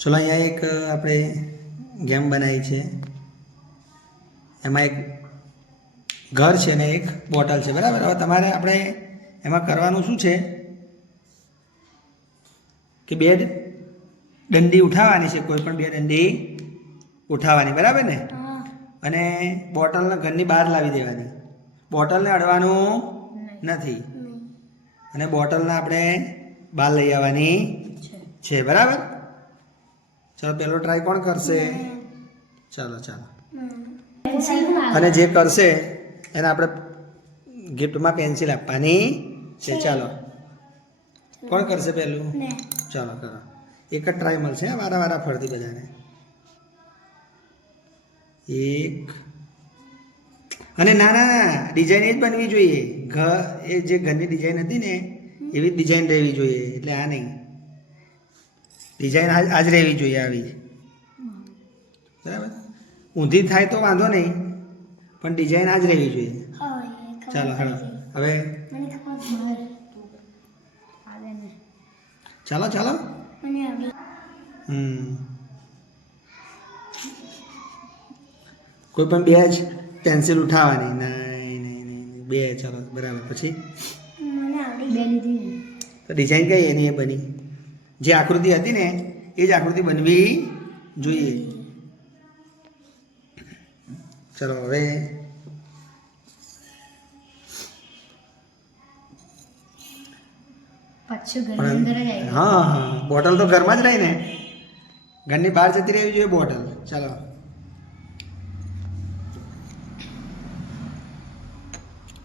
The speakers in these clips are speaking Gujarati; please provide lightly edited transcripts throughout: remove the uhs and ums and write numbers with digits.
ચલો અહીંયા એક આપણે ગેમ બનાવી છે. એમાં એક ઘર છે ને એક બોટલ છે, બરાબર. હવે તમારે આપણે એમાં કરવાનું શું છે કે બે દંડી ઉઠાવવાની છે, કોઈ પણ બે દંડી ઉઠાવવાની, બરાબર ને. અને બોટલને ઘરની બહાર લાવી દેવાની. બોટલને અડવાનું નથી અને બોટલને આપણે બહાર લઈ આવવાની છે, બરાબર. ચાલો પહેલો ટ્રાય કોણ કરશે? ચાલો ચાલો. અને જે કરશે એને આપણે ગિફ્ટમાં પેન્સિલ આપવાની છે. ચાલો કોણ કરશે પહેલું? ચાલો કરો. એક જ ટ્રાય મળશે, વારા વારા ફરતી બધાને. એક. અને ના ના ના, ડિઝાઇન એ જ બનવી જોઈએ. ઘર એ જે ઘરની ડિઝાઇન હતી ને એવી જ ડિઝાઇન રહેવી જોઈએ. એટલે આ નહીં, ડિઝાઇન આજ રહેવી જોઈએ આવી, બરાબર. ઊંધી થાય તો વાંધો નહીં, પણ ડિઝાઇન આજ રહેવી જોઈએ. ચાલો હાલો હવે ચાલો ચાલો. કોઈ પણ બે જ પેન્સિલ ઉઠાવવાની. નહીં નહીં નહીં, બે. ચાલો બરાબર. પછી તો ડિઝાઇન કઈ એની એ બની, જે આકૃતિ હતી ને એ જ આકૃતિ બનવી જોઈએ. ચલો હવે હા હા, બોટલ તો ઘરમાં જ રહી ને, ઘરની બહાર જતી રહેવી જોઈએ બોટલ. ચાલો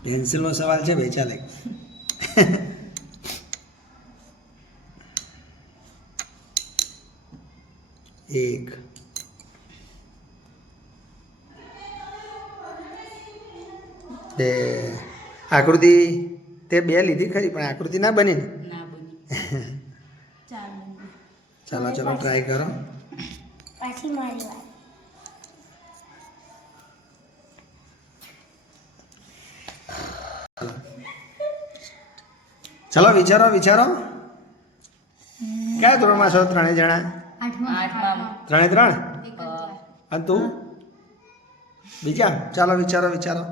પેન્સિલનો સવાલ છે ભાઈ. ચાલે એક. બે. આકૃતિ તે બે લીધી ખરી, પણ આકૃતિ ના બની ને. ચાલો ચાલો ટ્રાય કરો. પાછી મારી વાત. ચાલો વિચારો વિચારો. કયા ધોરણમાં છો ત્રણેય જણા? ત્રણે ત્રણ. અને તું બીજા? ચાલો વિચારો વિચારો.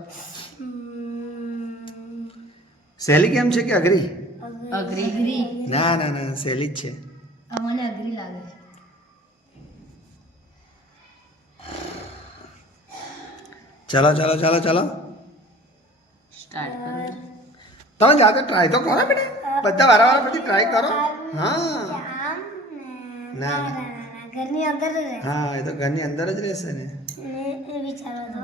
સહેલી કેમ છે કે અઘરી? અઘરી. ના ના ના, સહેલી જ છે. મને અઘરી લાગે છે. ચાલો ચાલો ચાલો ચાલો સ્ટાર્ટ કરો. તમે જાતે ટ્રાય તો કરો બેટા, બધા વારા પછી ટ્રાય કરો. હા ના ના, ઘરની અંદર જ રહે. હા એ તો ઘરની અંદર જ રહેશે ને. એ વિચારો તો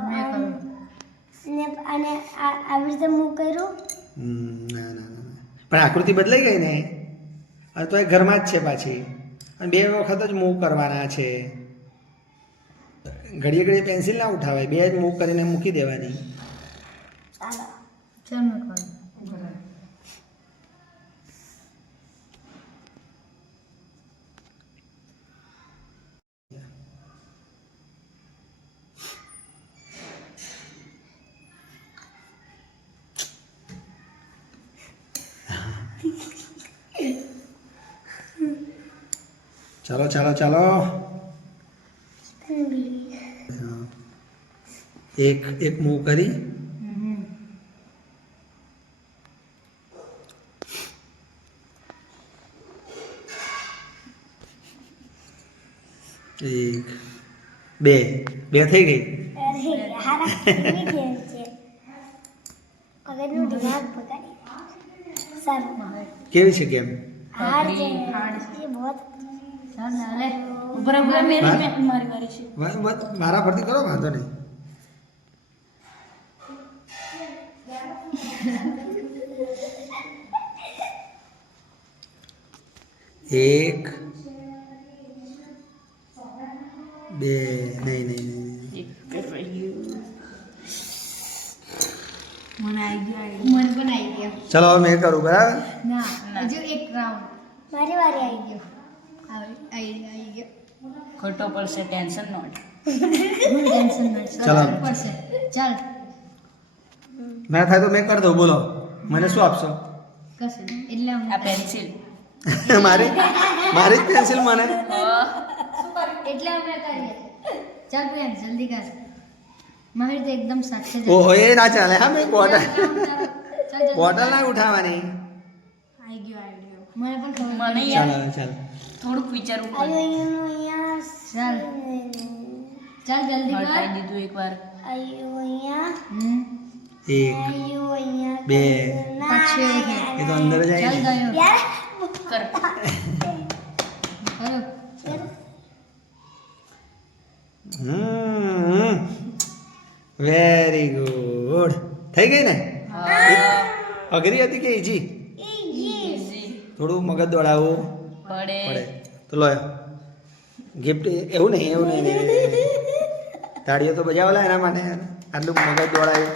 અને આવી રીતે મૂવ કર્યું. ના ના ના, પણ આકૃતિ બદલાઈ ગઈ ને. અને તો એ ઘરમાં જ છે પાછી, અને બે વખત જ મૂવ કરવાના છે. ઘડીએ ઘડીએ પેન્સિલ ના ઉઠાવાય, બે જ મૂવ કરીને મૂકી દેવાની. ચાલો ચાલો ચાલો ચાલો. એક એક મૂવ કરી. એક બે બે થઈ ગઈ. કેવી છે ગેમ? મારા પરથી કરો, વાંધો નહીં. એક બે. નહીં નહીં નહીં. મને પણ આવી ગયો. ચલો હવે મેં કરું, બરાબર? ના હજુ એક રાઉન્ડ. મારી વારી આવી ગયો. આવી ગયો. ખોટો પડશે, ટેન્શન નોટ. ટેન્શન નથી. ચાલો. પડશે. ચાલ ના થાય તો મેં કરી દઉં. બોલો, મને શું આપશો? કશું નહીં. એટલે આ પેન્સિલ મારી મારી જ પેન્સિલ મને. એટલે અમે કરીએ ચાલ પ્રિયાંશ જલ્દી કર મારી તો એકદમ સાચે જ ઓહો એ ના ચાલે હા ભાઈ બોટલ ચાલ જલ્દી બોટલ ના ઉઠાવવાની આવી ગયો મને પણ ખબર મને પડી. યાર ચાલો ચાલો થોડુંક વિચારવું આયુ પડે. અહીંયા ચાલ ચાલ જલ્દી હટાઈ કર દીધું એકવાર. આયુ અહીંયા હમ. એક આયુ અહીંયા બે પાછું એક. એ તો અંદર જાય ચાલ ને. ગયો યાર કર. કયો વેરી ગુડ થઈ ગઈ ને હા. અઘરી હતી કે ઈજી Easy. થોડું મગજ દોડાવવું પડે. પડે તો લો ગિફ્ટ એવું નહીં તાળીઓ તો બજાવલા એના માટે આટલું મગજ દોડાયું